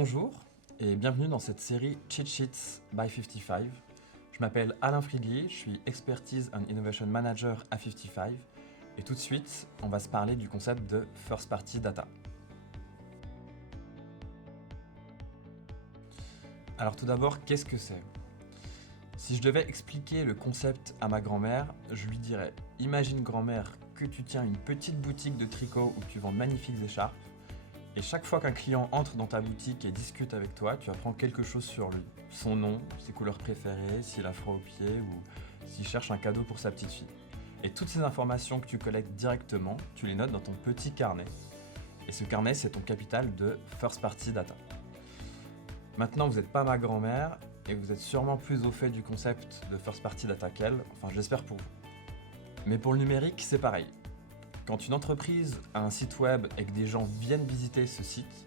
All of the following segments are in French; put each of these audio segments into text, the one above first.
Bonjour et bienvenue dans cette série Cheat Sheets by 55. Je m'appelle Alain Friedli, je suis Expertise and Innovation Manager à 55 et tout de suite, on va se parler du concept de First Party Data. Alors tout d'abord, qu'est-ce que c'est ? Si je devais expliquer le concept à ma grand-mère, je lui dirais « Imagine grand-mère que tu tiens une petite boutique de tricot où tu vends de magnifiques écharpes. Et chaque fois qu'un client entre dans ta boutique et discute avec toi, tu apprends quelque chose sur lui. Son nom, ses couleurs préférées, s'il a froid aux pieds ou s'il cherche un cadeau pour sa petite fille. Et toutes ces informations que tu collectes directement, tu les notes dans ton petit carnet. Et ce carnet, c'est ton capital de First Party Data. Maintenant, vous n'êtes pas ma grand-mère et vous êtes sûrement plus au fait du concept de First Party Data qu'elle, enfin j'espère pour vous. Mais pour le numérique, c'est pareil. Quand une entreprise a un site web et que des gens viennent visiter ce site,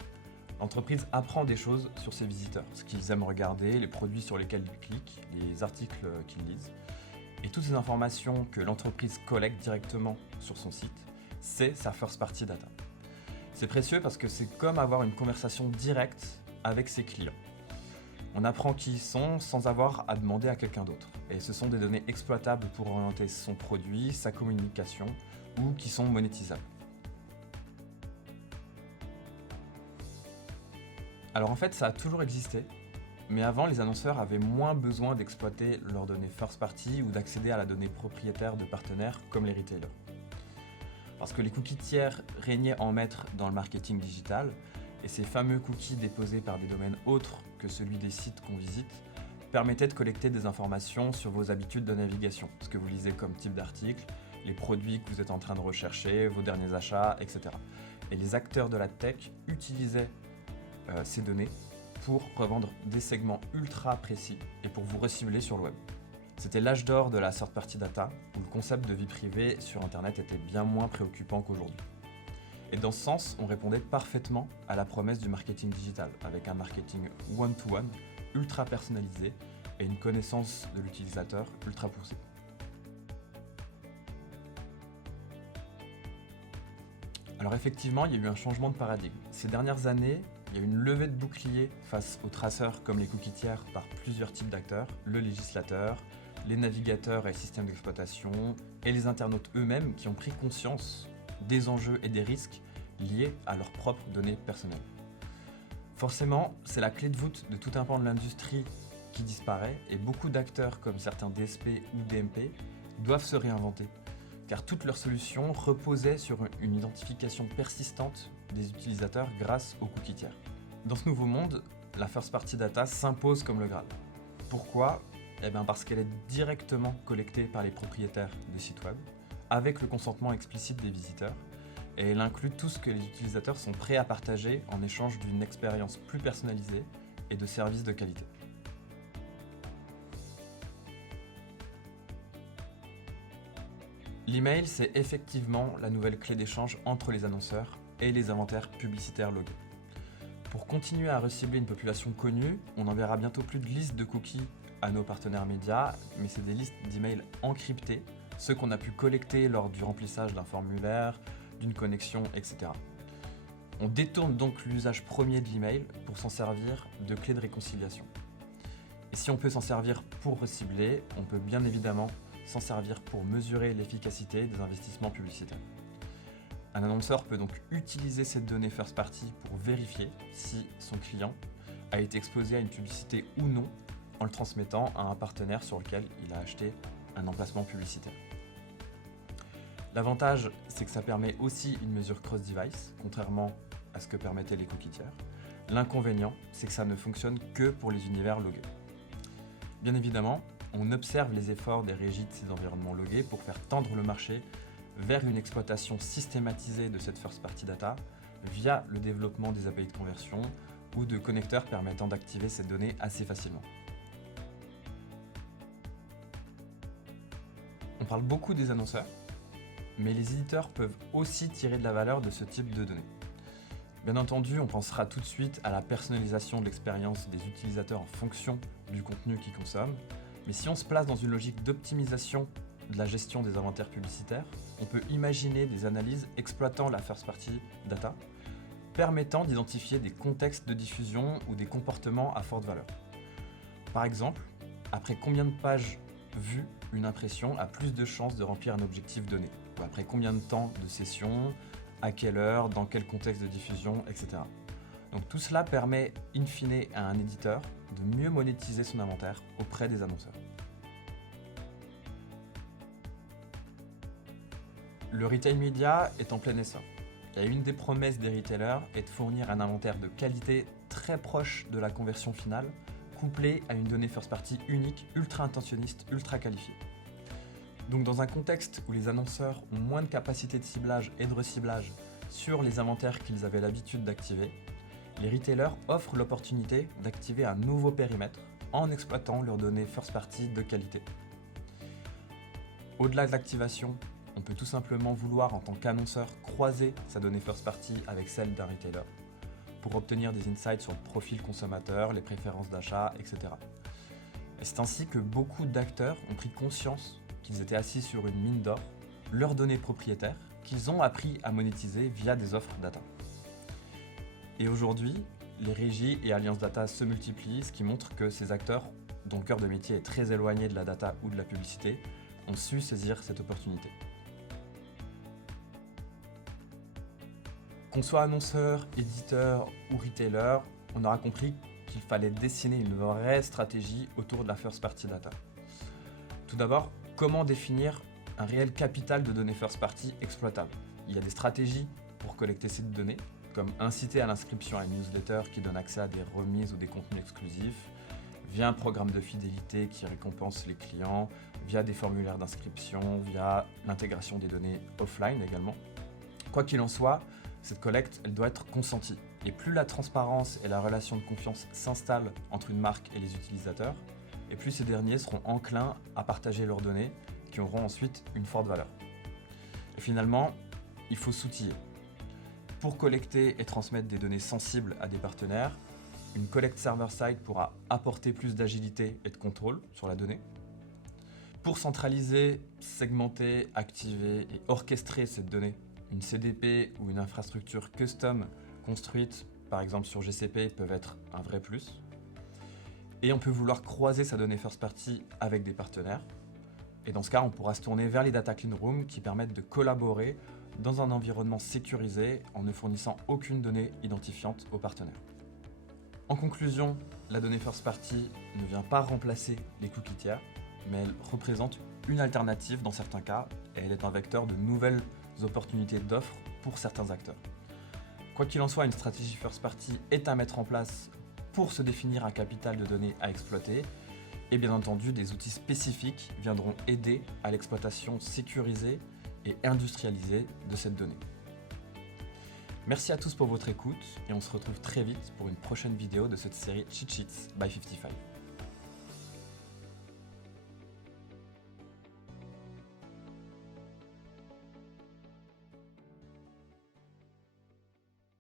l'entreprise apprend des choses sur ses visiteurs, ce qu'ils aiment regarder, les produits sur lesquels ils cliquent, les articles qu'ils lisent. Et toutes ces informations que l'entreprise collecte directement sur son site, c'est sa first party data. C'est précieux parce que c'est comme avoir une conversation directe avec ses clients. On apprend qui ils sont sans avoir à demander à quelqu'un d'autre. Et ce sont des données exploitables pour orienter son produit, sa communication, ou qui sont monétisables. Alors en fait, ça a toujours existé, mais avant, les annonceurs avaient moins besoin d'exploiter leurs données first party ou d'accéder à la donnée propriétaire de partenaires comme les retailers. Parce que les cookies tiers régnaient en maître dans le marketing digital, et ces fameux cookies déposés par des domaines autres que celui des sites qu'on visite permettaient de collecter des informations sur vos habitudes de navigation, ce que vous lisez comme type d'article, les produits que vous êtes en train de rechercher, vos derniers achats, etc. Et les acteurs de la tech utilisaient ces données pour revendre des segments ultra précis et pour vous recibler sur le web. C'était l'âge d'or de la third party data, où le concept de vie privée sur Internet était bien moins préoccupant qu'aujourd'hui. Et dans ce sens, on répondait parfaitement à la promesse du marketing digital, avec un marketing one-to-one, ultra personnalisé et une connaissance de l'utilisateur ultra poussée. Alors effectivement, il y a eu un changement de paradigme. Ces dernières années, il y a eu une levée de boucliers face aux traceurs comme les cookies tiers par plusieurs types d'acteurs, le législateur, les navigateurs et systèmes d'exploitation, et les internautes eux-mêmes qui ont pris conscience des enjeux et des risques liés à leurs propres données personnelles. Forcément, c'est la clé de voûte de tout un pan de l'industrie qui disparaît, et beaucoup d'acteurs comme certains DSP ou DMP doivent se réinventer, car toutes leurs solutions reposaient sur une identification persistante des utilisateurs grâce aux cookies tiers. Dans ce nouveau monde, la first party data s'impose comme le Graal. Pourquoi ? Parce qu'elle est directement collectée par les propriétaires des sites web, avec le consentement explicite des visiteurs, et elle inclut tout ce que les utilisateurs sont prêts à partager en échange d'une expérience plus personnalisée et de services de qualité. L'email, c'est effectivement la nouvelle clé d'échange entre les annonceurs et les inventaires publicitaires logués. Pour continuer à recibler une population connue, on n'enverra bientôt plus de listes de cookies à nos partenaires médias, mais c'est des listes d'emails encryptés, ceux qu'on a pu collecter lors du remplissage d'un formulaire, d'une connexion, etc. On détourne donc l'usage premier de l'email pour s'en servir de clé de réconciliation. Et si on peut s'en servir pour recibler, on peut bien évidemment s'en servir pour mesurer l'efficacité des investissements publicitaires. Un annonceur peut donc utiliser cette donnée first party pour vérifier si son client a été exposé à une publicité ou non en le transmettant à un partenaire sur lequel il a acheté un emplacement publicitaire. L'avantage, c'est que ça permet aussi une mesure cross-device, contrairement à ce que permettaient les cookies tiers. L'inconvénient, c'est que ça ne fonctionne que pour les univers logués. Bien évidemment, on observe les efforts des régies de ces environnements logués pour faire tendre le marché vers une exploitation systématisée de cette first party data via le développement des API de conversion ou de connecteurs permettant d'activer ces données assez facilement. On parle beaucoup des annonceurs, mais les éditeurs peuvent aussi tirer de la valeur de ce type de données. Bien entendu, on pensera tout de suite à la personnalisation de l'expérience des utilisateurs en fonction du contenu qu'ils consomment, mais si on se place dans une logique d'optimisation de la gestion des inventaires publicitaires, on peut imaginer des analyses exploitant la first party data permettant d'identifier des contextes de diffusion ou des comportements à forte valeur. Par exemple, après combien de pages vues une impression a plus de chances de remplir un objectif donné, ou après combien de temps de session, à quelle heure, dans quel contexte de diffusion, etc. Donc tout cela permet in fine à un éditeur de mieux monétiser son inventaire auprès des annonceurs. Le retail media est en plein essor. Et une des promesses des retailers est de fournir un inventaire de qualité très proche de la conversion finale, couplé à une donnée first party unique, ultra intentionniste, ultra qualifiée. Donc dans un contexte où les annonceurs ont moins de capacité de ciblage et de reciblage sur les inventaires qu'ils avaient l'habitude d'activer, les retailers offrent l'opportunité d'activer un nouveau périmètre en exploitant leurs données first party de qualité. Au-delà de l'activation, on peut tout simplement vouloir en tant qu'annonceur croiser sa donnée first party avec celle d'un retailer pour obtenir des insights sur le profil consommateur, les préférences d'achat, etc. Et c'est ainsi que beaucoup d'acteurs ont pris conscience qu'ils étaient assis sur une mine d'or, leurs données propriétaires, qu'ils ont appris à monétiser via des offres data. Et aujourd'hui, les régies et alliances data se multiplient, ce qui montre que ces acteurs, dont le cœur de métier est très éloigné de la data ou de la publicité, ont su saisir cette opportunité. Qu'on soit annonceur, éditeur ou retailer, on aura compris qu'il fallait dessiner une vraie stratégie autour de la first party data. Tout d'abord, comment définir un réel capital de données first party exploitable? Il y a des stratégies pour collecter ces données, comme inciter à l'inscription à une newsletter qui donne accès à des remises ou des contenus exclusifs, via un programme de fidélité qui récompense les clients, via des formulaires d'inscription, via l'intégration des données offline également. Quoi qu'il en soit, cette collecte, elle doit être consentie. Et plus la transparence et la relation de confiance s'installent entre une marque et les utilisateurs, et plus ces derniers seront enclins à partager leurs données qui auront ensuite une forte valeur. Et finalement, il faut s'outiller. Pour collecter et transmettre des données sensibles à des partenaires, une collecte server-side pourra apporter plus d'agilité et de contrôle sur la donnée. Pour centraliser, segmenter, activer et orchestrer cette donnée, une CDP ou une infrastructure custom construite, par exemple sur GCP, peuvent être un vrai plus. Et on peut vouloir croiser sa donnée first party avec des partenaires. Et dans ce cas, on pourra se tourner vers les data clean rooms qui permettent de collaborer dans un environnement sécurisé en ne fournissant aucune donnée identifiante aux partenaires. En conclusion, la donnée first party ne vient pas remplacer les cookies tiers, mais elle représente une alternative dans certains cas et elle est un vecteur de nouvelles opportunités d'offres pour certains acteurs. Quoi qu'il en soit, une stratégie first party est à mettre en place pour se définir un capital de données à exploiter et bien entendu des outils spécifiques viendront aider à l'exploitation sécurisée et industrialisée de cette donnée. Merci à tous pour votre écoute et on se retrouve très vite pour une prochaine vidéo de cette série Cheat Sheets by 55.